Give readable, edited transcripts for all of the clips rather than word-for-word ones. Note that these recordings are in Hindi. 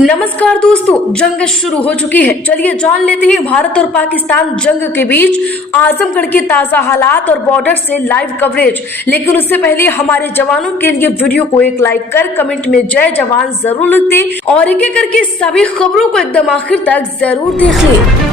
नमस्कार दोस्तों, जंग शुरू हो चुकी है। चलिए जान लेते हैं भारत और पाकिस्तान जंग के बीच आजमगढ़ के ताजा हालात और बॉर्डर से लाइव कवरेज। लेकिन उससे पहले हमारे जवानों के लिए वीडियो को एक लाइक कर कमेंट में जय जवान जरूर लिख दें और एक एक करके सभी खबरों को एकदम आखिर तक जरूर देख लें।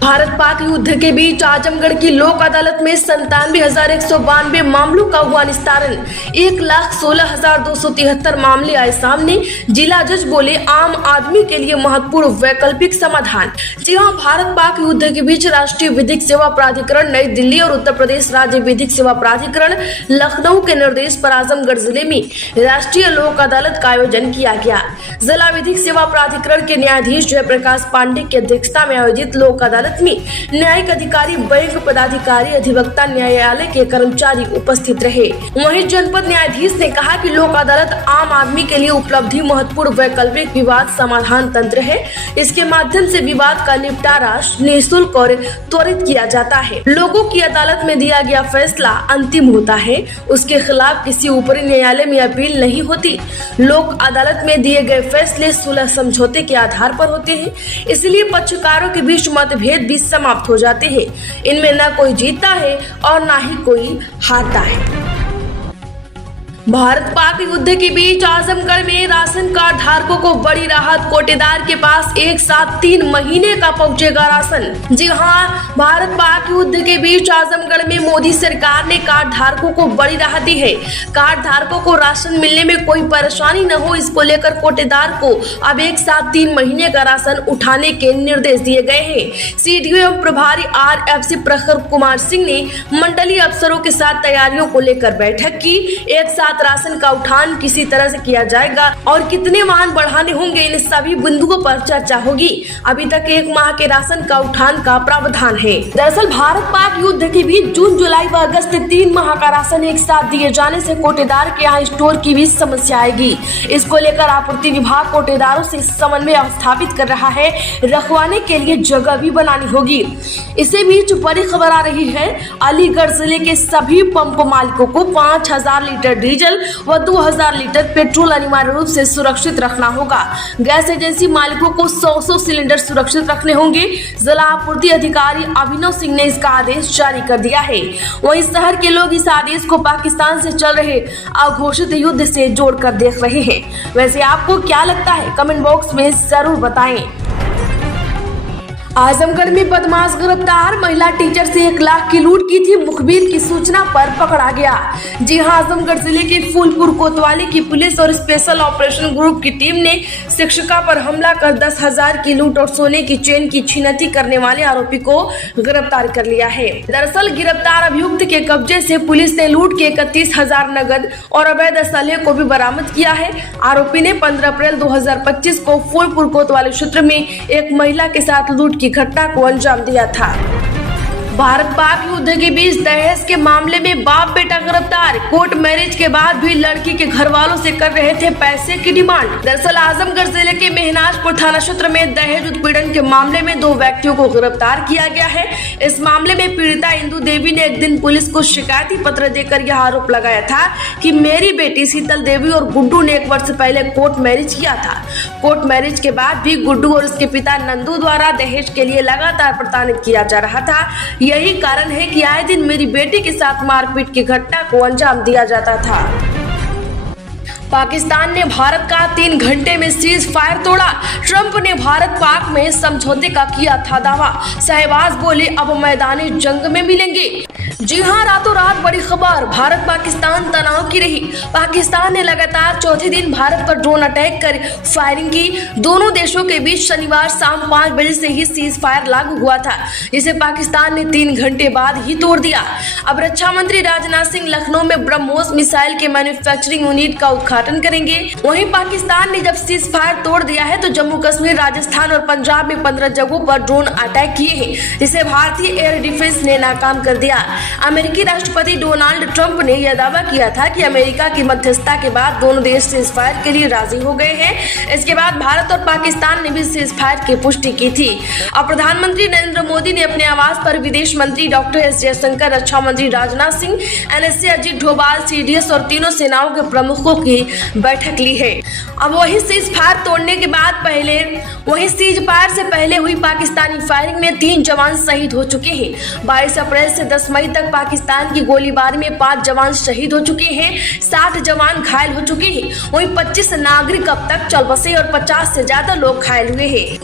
भारत पाक युद्ध के बीच आजमगढ़ की लोक अदालत में 97,192 मामलों का हुआ निस्तारण। 1,16,273 मामले आए सामने। जिला जज बोले आम आदमी के लिए महत्वपूर्ण वैकल्पिक समाधान। जी हां, भारत पाक युद्ध के बीच राष्ट्रीय विधिक सेवा प्राधिकरण नई दिल्ली और उत्तर प्रदेश राज्य विधिक सेवा प्राधिकरण लखनऊ के निर्देश पर आजमगढ़ जिले में राष्ट्रीय लोक अदालत का आयोजन किया गया। जिला विधिक सेवा प्राधिकरण के न्यायाधीश जयप्रकाश पांडे की अध्यक्षता में आयोजित लोक अदालत में न्यायिक अधिकारी, बैंक पदाधिकारी, अधिवक्ता, न्यायालय के कर्मचारी उपस्थित रहे। वहीं जनपद न्यायाधीश ने कहा कि लोक अदालत आम आदमी के लिए उपलब्धि महत्वपूर्ण वैकल्पिक विवाद समाधान तंत्र है। इसके माध्यम से विवाद का निपटारा निःशुल्क और त्वरित किया जाता है। लोगों की अदालत में दिया गया फैसला अंतिम होता है। उसके खिलाफ किसी ऊपरी न्यायालय में अपील नहीं होती। लोक अदालत में दिए गए फैसले सुलह समझौते के आधार पर होते हैं, इसलिए पक्षकारों के बीच मतभेद भी समाप्त हो जाते हैं। इनमें न कोई जीतता है और न ही कोई हारता है। भारत पाक युद्ध के बीच आजमगढ़ में राशन कार्ड धारकों को बड़ी राहत। कोटेदार के पास एक साथ 3 महीने का पहुंचेगा राशन। जी हां, भारत पाक युद्ध के बीच आजमगढ़ में मोदी सरकार ने कार्ड धारकों को बड़ी राहत दी है। कार्ड धारकों को राशन मिलने में कोई परेशानी न हो, इसको लेकर कोटेदार को अब एक साथ 3 महीने का राशन उठाने के निर्देश दिए गए हैं। सीडीओ एवं प्रभारी RFC प्रखर कुमार सिंह ने मंडलीय अफसरों के साथ तैयारियों को लेकर बैठक की। एक साथ राशन का उठान किसी तरह से किया जाएगा और कितने वाहन बढ़ाने होंगे, इन सभी बिंदुओं पर चर्चा होगी। अभी तक 1 माह के राशन का उठान का प्रावधान है। दरअसल भारत पाक युद्ध के बीच जून, जुलाई व अगस्त 3 माह का राशन एक साथ दिए जाने से कोटेदार के यहाँ स्टोर की भी समस्या आएगी। इसको लेकर आपूर्ति विभाग कोटेदारों से समन्वय स्थापित कर रहा है। रखवाने के लिए जगह भी बनानी होगी। इसी बीच बड़ी खबर आ रही है, अलीगढ़ जिले के सभी पंप मालिकों को 5,000 लीटर डीजल व 2,000 लीटर पेट्रोल अनिवार्य रूप से सुरक्षित रखना होगा। गैस एजेंसी मालिकों को 100 सिलेंडर सुरक्षित रखने होंगे। जिला आपूर्ति अधिकारी अभिनव सिंह ने इसका आदेश जारी कर दिया है। वहीं शहर के लोग इस आदेश को पाकिस्तान से चल रहे अघोषित युद्ध से जोड़कर देख रहे हैं। वैसे आपको क्या लगता है, कमेंट बॉक्स में जरूर बताएं। आजमगढ़ में बदमाश गिरफ्तार। महिला टीचर से 1 लाख की लूट की थी, मुखबिर की सूचना पर पकड़ा गया। जी हां, आजमगढ़ जिले के फूलपुर कोतवाली की पुलिस और स्पेशल ऑपरेशन ग्रुप की टीम ने शिक्षिका पर हमला कर 10,000 की लूट और सोने की चेन की छिनैती करने वाले आरोपी को गिरफ्तार कर लिया है। दरअसल गिरफ्तार अभियुक्त के कब्जे से पुलिस ने लूट के 31,000 नगद और अवैध असलहे को भी बरामद किया है। आरोपी ने 15 अप्रैल 2025 को फूलपुर कोतवाली क्षेत्र में एक महिला के साथ लूट की घटना को अंजाम दिया था। भारत पाक युद्ध के बीच दहेज के मामले में बाप बेटा गिरफ्तार। कोर्ट मैरिज के बाद भी लड़की के घर वालों से कर रहे थे पैसे की डिमांड। दरअसल आजमगढ़ जिले के मेहनाजपुर थाना क्षेत्र में दहेज उत्पीड़न के मामले में 2 व्यक्तियों को गिरफ्तार किया गया है। इस मामले में पीड़िता इंदु देवी ने एक दिन पुलिस को शिकायती पत्र देकर यह आरोप लगाया था कि मेरी बेटी शीतल देवी और गुड्डू ने 1 वर्ष पहले कोर्ट मैरिज किया था। कोर्ट मैरिज के बाद भी गुड्डू और उसके पिता नंदू द्वारा दहेज के लिए लगातार प्रताड़ित किया जा रहा था। यही कारण है कि आए दिन मेरी बेटी के साथ मारपीट की घटना को अंजाम दिया जाता था। पाकिस्तान ने भारत का 3 घंटे में सीज फायर तोड़ा। ट्रंप ने भारत पाक में समझौते का किया था दावा। शहबाज बोले अब मैदानी जंग में मिलेंगे। जी हां, रातों रात बड़ी खबर। भारत पाकिस्तान तनाव की रही। पाकिस्तान ने लगातार चौथे दिन भारत पर ड्रोन अटैक कर फायरिंग की। दोनों देशों के बीच शनिवार शाम 5 बजे से ही सीज फायर लागू हुआ था, जिसे पाकिस्तान ने 3 घंटे बाद ही तोड़ दिया। अब रक्षा मंत्री राजनाथ सिंह लखनऊ में ब्रह्मोस मिसाइल के मैन्युफैक्चरिंग यूनिट का उद्घाटन करेंगे। वहीं पाकिस्तान ने जब सीज फायर तोड़ दिया है तो जम्मू कश्मीर, राजस्थान और पंजाब में 15 जगहों पर ड्रोन अटैक किए हैं, जिसे भारतीय एयर डिफेंस ने नाकाम कर दिया। अमेरिकी राष्ट्रपति डोनाल्ड ट्रंप ने यह दावा किया था कि अमेरिका की मध्यस्थता के बाद दोनों देश सीज़फायर के लिए राजी हो गए हैं। इसके बाद भारत और पाकिस्तान ने भी सीज़फायर की पुष्टि की थी। अब प्रधानमंत्री नरेंद्र मोदी ने अपने आवास पर विदेश मंत्री डॉक्टर एस जयशंकर, रक्षा मंत्री राजनाथ सिंह, एनएसए अजीत डोभाल, सीडीएस और तीनों सेनाओं के प्रमुखों की बैठक ली है। अब वही सीज़फायर तोड़ने के बाद सीज़फायर से पहले हुई पाकिस्तानी फायरिंग में 3 जवान शहीद हो चुके हैं। 22 अप्रैल से 10 मई तक पाकिस्तान की गोलीबारी में 5 जवान शहीद हो चुके हैं, 60 जवान घायल हो चुके हैं। वहीं 25 नागरिक अब तक चल बसे और 50 से ज्यादा लोग घायल हुए हैं।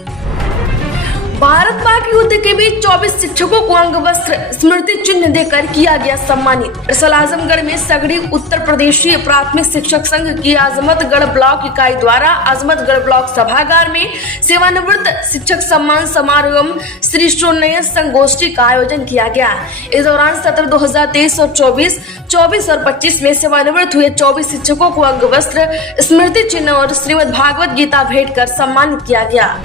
भारत पाक युद्ध के बीच 24 शिक्षकों को अंग वस्त्र स्मृति चिन्ह देकर किया गया सम्मानित। दरअसल आजमगढ़ में सगड़ी उत्तर प्रदेशीय प्राथमिक शिक्षक संघ की आजमतगढ़ ब्लॉक इकाई द्वारा आजमतगढ़ ब्लॉक सभागार में सेवानिवृत्त शिक्षक सम्मान समारोह एवं श्री श्रोन्नयन संगोष्ठी का आयोजन किया गया। इस दौरान सत्र 2023 और 24 और 25 में सेवानिवृत्त हुए 24 शिक्षकों को अंग वस्त्र स्मृति चिन्ह और श्रीमद् भागवत गीता भेंट कर सम्मानित किया गया।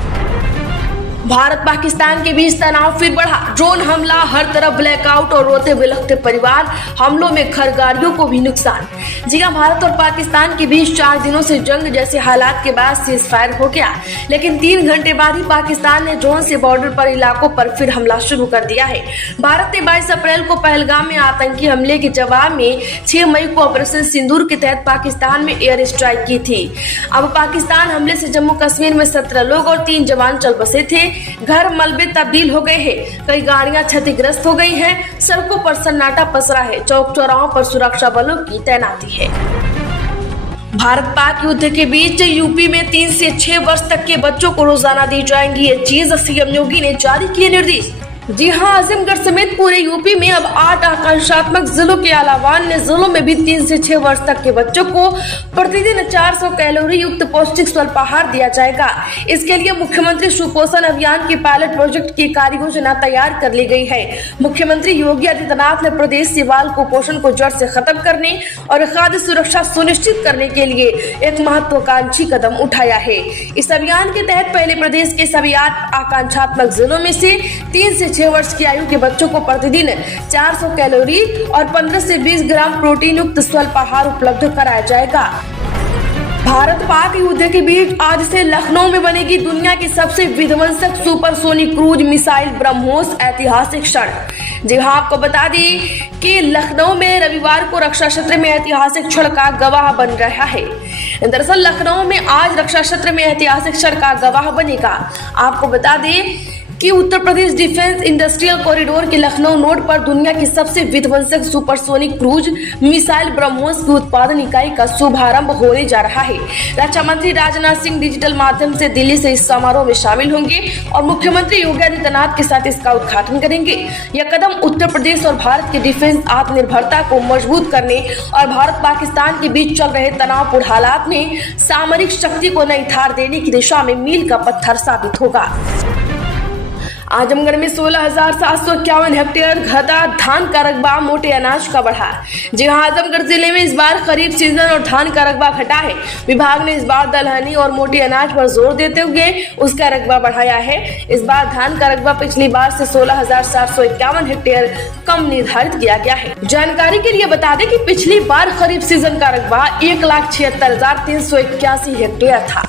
भारत पाकिस्तान के बीच तनाव फिर बढ़ा। ड्रोन हमला, हर तरफ ब्लैकआउट और रोते बिलखते परिवार, हमलों में घरगारियों को भी नुकसान। जी हां, भारत और पाकिस्तान के बीच 4 दिनों से जंग जैसे हालात के बाद सीज़फायर हो गया, लेकिन 3 घंटे बाद ही पाकिस्तान ने ड्रोन से बॉर्डर पर इलाकों पर फिर हमला शुरू कर दिया है। भारत ने 22 अप्रैल को पहलगाम में आतंकी हमले के जवाब में 6 मई को ऑपरेशन सिंदूर के तहत पाकिस्तान में एयर स्ट्राइक की थी। अब पाकिस्तान हमले से जम्मू कश्मीर में 17 लोग और 3 जवान चल बसे थे। घर मलबे तब्दील हो गए हैं, कई गाड़ियां क्षतिग्रस्त हो गई हैं, सड़कों पर सन्नाटा पसरा है, चौक चौराहों पर सुरक्षा बलों की तैनाती है। भारत पाक युद्ध के बीच यूपी में 3 से 6 वर्ष तक के बच्चों को रोजाना दी जाएंगी ये चीज, सीएम योगी ने जारी किए निर्देश। जी हां, आजमगढ़ समेत पूरे यूपी में अब 8 आकांक्षात्मक जिलों के अलावा अन्य जिलों में भी 3 से 6 वर्ष तक के बच्चों को प्रतिदिन 400 कैलोरी युक्त पौष्टिक स्वल्पाहार दिया जाएगा। इसके लिए मुख्यमंत्री सुपोषण अभियान के पायलट प्रोजेक्ट की कार्य योजना तैयार कर ली गई है। मुख्यमंत्री योगी आदित्यनाथ ने प्रदेश से बाल कुपोषण को जड़ से खत्म करने और खाद्य सुरक्षा सुनिश्चित करने के लिए एक महत्वाकांक्षी कदम उठाया है। इस अभियान के तहत पहले प्रदेश के सभी 8 आकांक्षात्मक जिलों में से 3 से 6 वर्ष की आयु के बच्चों को प्रतिदिन 400 कैलोरी और 15 से 20 ग्राम प्रोटीन युक्त स्वल्पाहार उपलब्ध कराया जाएगा। भारत पाक युद्ध के बीच आज से लखनऊ में बनेगी दुनिया की सबसे विध्वंसक सुपरसोनिक क्रूज मिसाइल ब्रह्मोस, ऐतिहासिक क्षण। जी हाँ, आपको बता दें कि लखनऊ में रविवार को रक्षा क्षेत्र में ऐतिहासिक क्षण का गवाह बन रहा है। दरअसल लखनऊ में आज रक्षा क्षेत्र में ऐतिहासिक क्षण का गवाह बनेगा। आपको बता दें कि Uttar Pradesh defence industrial corridor के लखनऊ नोड पर दुनिया की सबसे विध्वंसक सुपरसोनिक क्रूज मिसाइल ब्रह्मोस की उत्पादन इकाई का शुभारंभ होने जा रहा है। रक्षा मंत्री राजनाथ सिंह डिजिटल माध्यम से दिल्ली से इस समारोह में शामिल होंगे और मुख्यमंत्री योगी आदित्यनाथ के साथ इसका उद्घाटन करेंगे। यह कदम उत्तर प्रदेश और भारत की डिफेंस आत्मनिर्भरता को मजबूत करने और भारत पाकिस्तान के बीच चल रहे तनावपूर्ण हालात में सामरिक शक्ति को नई धार देने की दिशा में मील का पत्थर साबित होगा। आजमगढ़ में 16,751 हेक्टेयर घटा धान का रकबा मोटे अनाज का बढ़ा। जी हां, आजमगढ़ जिले में इस बार खरीफ सीजन और धान का रकबा घटा है। विभाग ने इस बार दलहनी और मोटे अनाज पर जोर देते हुए उसका रकबा बढ़ाया है। इस बार धान का रकबा पिछली बार से 16,751 हेक्टेयर कम निर्धारित किया गया है। जानकारी के लिए बता दें कि पिछली बार खरीफ सीजन का रकबा 1,76,381 हेक्टेयर था।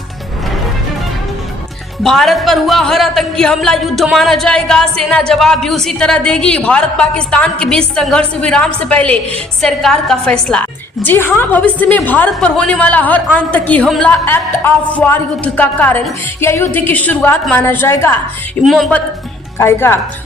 भारत पर हुआ हर आतंकी हमला युद्ध माना जाएगा, सेना जवाब भी उसी तरह देगी। भारत पाकिस्तान के बीच संघर्ष विराम से पहले सरकार का फैसला। जी हां, भविष्य में भारत पर होने वाला हर आतंकी हमला एक्ट ऑफ वार युद्ध का कारण या युद्ध की शुरुआत माना जाएगा।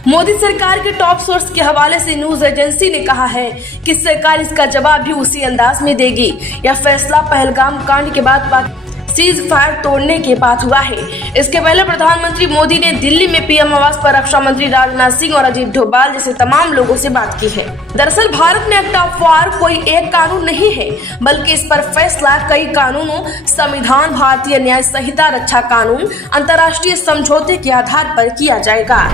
मोदी सरकार के टॉप सोर्स के हवाले से न्यूज एजेंसी ने कहा है कि सरकार इसका जवाब भी उसी अंदाज में देगी। यह फैसला पहलगाम कांड के बाद सीज फायर तोड़ने के बाद हुआ है। इसके पहले प्रधानमंत्री मोदी ने दिल्ली में पीएम आवास पर रक्षा मंत्री राजनाथ सिंह और अजीत डोभाल जैसे तमाम लोगों से बात की है। दरअसल भारत में एक्ट ऑफ वार कोई एक कानून नहीं है, बल्कि इस पर फैसला कई कानूनों, संविधान, भारतीय न्याय संहिता, रक्षा कानून, अंतर्राष्ट्रीय समझौते के आधार पर किया जाएगा।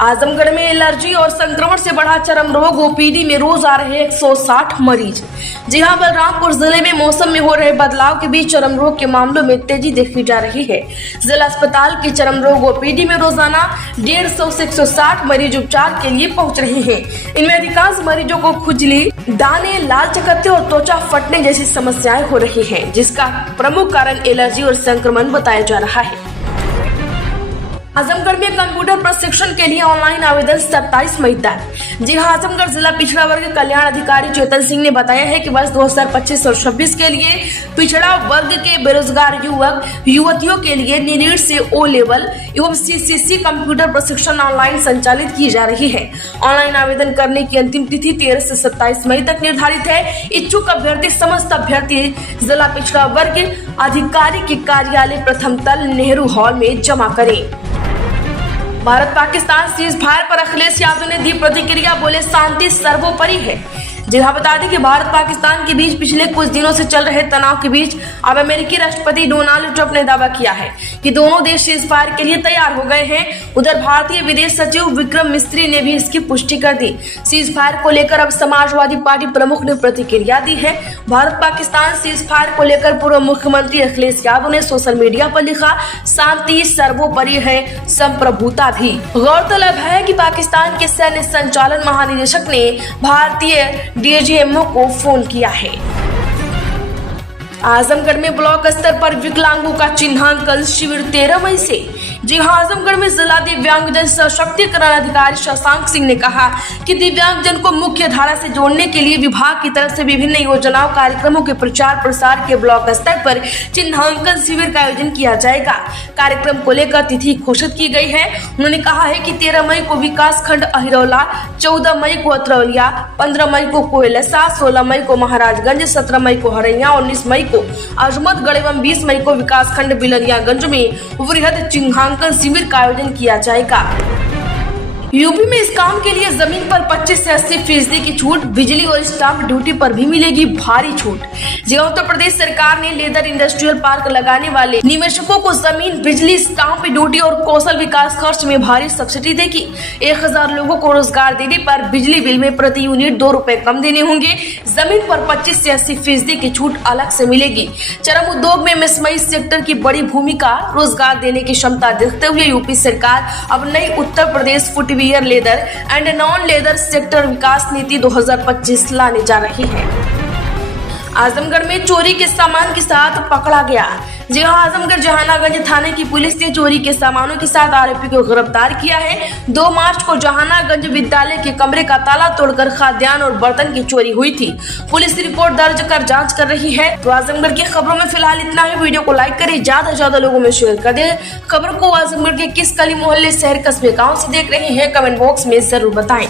आजमगढ़ में एलर्जी और संक्रमण से बढ़ा चरम रोग। ओपीडी में रोज आ रहे 160 मरीज। जी हां, बलरामपुर जिले में मौसम में हो रहे बदलाव के बीच चरम रोग के मामलों में तेजी देखी जा रही है। जिला अस्पताल की चरम रोग ओपीडी में रोजाना 150 से 160 मरीज उपचार के लिए पहुंच रहे हैं। इनमें अधिकांश मरीजों को खुजली, दाने, लाल चकत्ते और त्वचा फटने जैसी समस्याएं हो रही हैं, जिसका प्रमुख कारण एलर्जी और संक्रमण बताया जा रहा है। आजमगढ़ में कंप्यूटर प्रशिक्षण के लिए ऑनलाइन आवेदन 27 मई तक। जी हां, आजमगढ़ जिला पिछड़ा वर्ग कल्याण अधिकारी चेतन सिंह ने बताया है कि वर्ष 2025 और 26 के लिए पिछड़ा वर्ग के बेरोजगार युवक युवतियों के लिए नीट से ओ लेवल एवं सीसीसी कंप्यूटर प्रशिक्षण ऑनलाइन संचालित की जा रही है। ऑनलाइन आवेदन करने की अंतिम तिथि 13 से 27 मई तक निर्धारित है। इच्छुक अभ्यर्थी समस्त अभ्यर्थी जिला पिछड़ा वर्ग अधिकारी के कार्यालय प्रथम तल नेहरू हॉल में जमा करें। भारत पाकिस्तान सीज फायर पर अखिलेश यादव ने दी प्रतिक्रिया, बोले शांति सर्वोपरि है। जी हाँ, बता दें कि भारत पाकिस्तान के बीच पिछले कुछ दिनों से चल रहे तनाव के बीच अब अमेरिकी राष्ट्रपति डोनाल्ड ट्रंप ने दावा किया है कि दोनों देश सीज फायर के लिए तैयार हो गए हैं। उधर भारतीय विदेश सचिव विक्रम मिस्री ने भी इसकी पुष्टि कर दी। सीज फायर को लेकर अब समाजवादी पार्टी प्रमुख ने प्रतिक्रिया दी है। भारत पाकिस्तान सीज फायर को लेकर पूर्व मुख्यमंत्री अखिलेश यादव ने सोशल मीडिया पर लिखा, शांति सर्वोपरि है, संप्रभुता भी। गौरतलब है कि पाकिस्तान के सैन्य संचालन महानिदेशक ने भारतीय डीजीएमओ को फोन किया है। आजमगढ़ में ब्लॉक स्तर पर विकलांगों का चिन्हांकन शिविर 13 मई से। जी हां, आजमगढ़ में जिला दिव्यांगजन सशक्तिकरण अधिकारी शशांक सिंह ने कहा कि दिव्यांगजन को मुख्य धारा से जोड़ने के लिए विभाग की तरफ से विभिन्न योजनाओं कार्यक्रमों के प्रचार प्रसार के ब्लॉक स्तर पर चिन्हांकन शिविर का आयोजन किया जाएगा। कार्यक्रम को लेकर तिथि घोषित की गई है। उन्होंने कहा है कि 13 मई को विकास खंड अहिरौला, 14 मई को अतरौलिया, 15 मई को कोयलसा, 16 मई को महाराजगंज, 17 मई को हरैया, 19 मई को अजमतगढ़ एवं 20 मई को विकास खंड बिलरियागंज में वृहद चिन्हांकन शिविर का आयोजन किया जाएगा। यूपी में इस काम के लिए जमीन पर 25 से 80% की छूट। बिजली और स्टाम्प ड्यूटी पर भी मिलेगी भारी छूट। जी उत्तर प्रदेश सरकार ने लेदर इंडस्ट्रियल पार्क लगाने वाले निवेशकों को जमीन, बिजली, स्टाम्प ड्यूटी और कौशल विकास खर्च में भारी सब्सिडी देगी। 1000 लोगों को रोजगार देने पर बिजली बिल में प्रति यूनिट 2 रुपए कम देने होंगे। जमीन पर 25 से 80% की छूट अलग से मिलेगी। चरम उद्योग में एमएसएमई सेक्टर की बड़ी भूमिका, रोजगार देने की क्षमता देखते हुए यूपी सरकार अब नई Uttar Pradesh footwear, leather and non leather sector विकास नीति 2025 लाने जा रही है। आजमगढ़ में चोरी के सामान के साथ पकड़ा गया। जी हां, आजमगढ़ जहानागंज थाने की पुलिस ने चोरी के सामानों के साथ आरोपी को गिरफ्तार किया है। 2 मार्च को जहानागंज विद्यालय के कमरे का ताला तोड़कर खाद्यान्न और बर्तन की चोरी हुई थी। पुलिस रिपोर्ट दर्ज कर जांच कर रही है। तो आजमगढ़ की खबरों में फिलहाल इतना ही। वीडियो को लाइक करें, ज्यादा से ज्यादा लोगों में शेयर कर दें। खबर को आजमगढ़ के किस गली, मोहल्ले, शहर, कस्बे, गाँव से देख रहे हैं, कमेंट बॉक्स में जरूर बताएं।